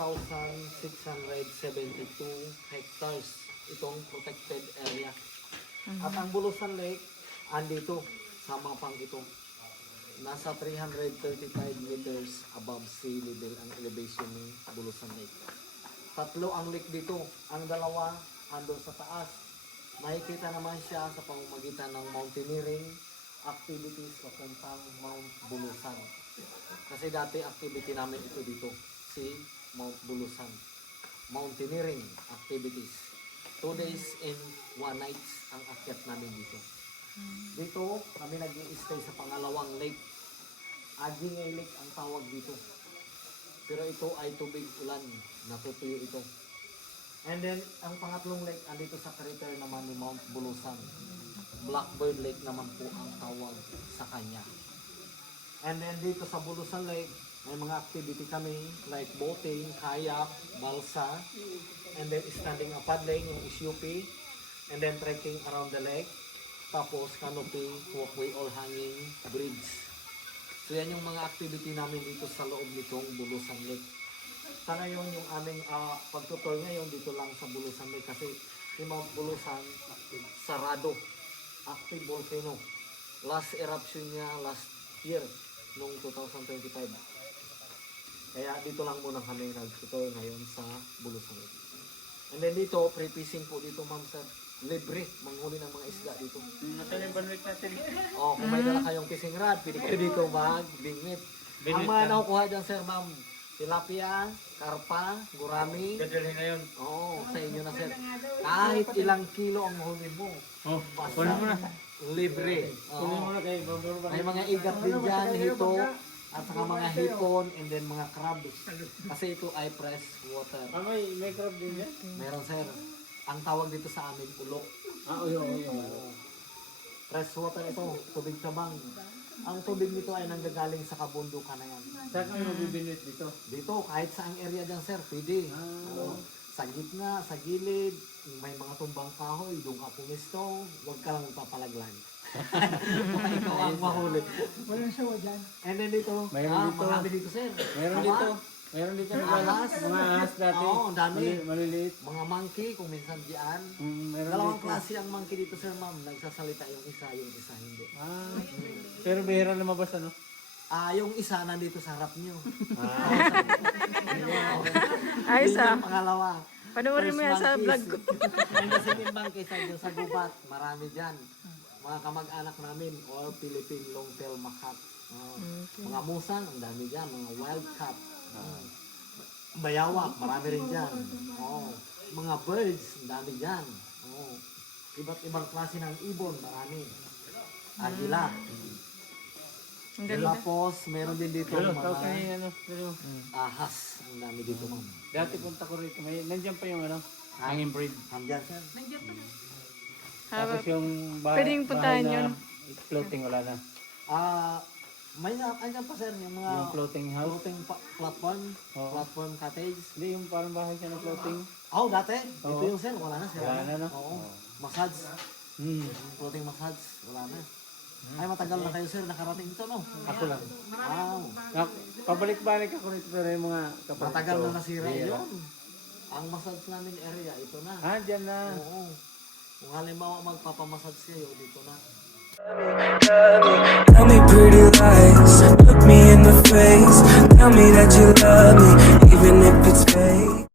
1,672 hectares itong protected area. At ang Bulusan Lake, andito sa mapang ito. Nasa 335 meters above sea level ang elevation ng Bulusan Lake. Tatlo ang lake dito. Ang dalawa ando sa taas. Makikita naman siya sa pamamagitan ng mountaineering activities papuntang Mount Bulusan. Kasi dati activity namin ito dito, si Mount Bulusan. Mountaineering activities. 2 days and 1 night ang akyat namin dito. Dito kami nag-i-stay sa pangalawang lake. Agingay Lake ang tawag dito. Pero ito ay tubig ulan, natutuyo ito. And then, ang pangatlong lake, andito sa crater naman ni Mount Bulusan. Blackbird Lake naman po ang tawag sa kanya. And then dito sa Bulusan Lake, may mga activity kami like boating, kayak, balsa, and then standing up paddling, yung SUP, and then trekking around the lake, tapos canopy, walkway or hanging bridge. So yan yung mga activity namin dito sa loob nitong Bulusan Lake. Sa ngayon yung aming pagtutour ngayon dito lang sa Bulusan Lake kasi si Mount Bulusan sarado, active volcano. Last eruption niya last year noong 2025. Kaya dito lang muna kami nag-tutour ngayon sa Bulusan Lake. And then dito, pre-fishing po dito ma'am sir. Libre, manghuli ng mga isda dito. Nasaan yung banwik natin? Oh, kung may dala kayong fishing rod, pwede kayo dito mag-bingwit. Ang mga nakukuha dyan sir ma'am, tilapia, karpa, gurami. Dadalhin na yun. Oo, sa inyo na sir. Kahit ilang kilo ang huli mo. Oh, Basta kunin mo na. libre. Kunin mo Oo. na kayo. May mga igat din dyan, hito, at saka mga hipon, and then mga crabs. Kasi ito ay fresh water. May crab din yan? Meron sir. Ang tawag dito sa amin, ulok. Uyo. Oo. Fresh water ito, tubig tabang. Ang tubig nito ay nanggagaling sa kabundukan na yan. Saan kami mabibinit dito? Dito, kahit saang area dyan sir, pwede. Oo. Sa gitna, sa gilid, may mga tumbang kahoy, doon ka pumisto, huwag ka lang papalaglag. Baka ikaw ang mahuli. Walang sawa dyan. And then dito, Mayroon dito. marami dito sir. Meron Tama? dito. Meron dito Ahas. mga ahas dati. Oo, dami. Maliliit. Mga monkey, kung minsan diyan. Meron Dalawang dito. klase ang monkey dito sir ma'am. Nagsasalita yung isa hindi. Pero bihira lumabas ano? Yung isa nandito sa harap nyo. Ayos Yun ah. yung pangalawa. Panoorin mo yan sa vlog ko. May nasibing monkey sa gubat. Marami dyan. Mga kamag-anak namin or Philippine long-tail macaque. Mga musang, ang dami dyan. Mga wildcat. Bayawak, marami rin dyan. Mga birds, ang dami dyan. Iba't ibang klase ng ibon, marami. Agila. Ang ganda. Tapos, meron din dito Pero tawag mga kayo ano. Pero ahas. Ang dami dito, ma'am. dati punta ko rito. Nandiyan pa yung ano. Hanging breed. Andyan, sir. Tapos yung Pwedeng puntahan bahay yun. na floating wala na. May andyan pa, sir, yung mga Yung floating house. floating platform, Oo. platform cottage. Hindi yung parang bahay siya na floating. Dati. Ito Oo. yung, sir. Wala na, sir. Wala na, no? Oo. Massage. Floating massage. Wala na. Ay, matagal na kayo, sir. Nakarating ito, no? Ako lang. Wow. Pabalik-balik ako rito pero yung mga kapatid Matagal ko, na nasira bihira. yun. Ang massage namin area, ito na. Dyan na. Oo. Kung halimbawa magpapamassage kayo, dito na. Tell me pretty lies, look me in the face. Tell me that you love me.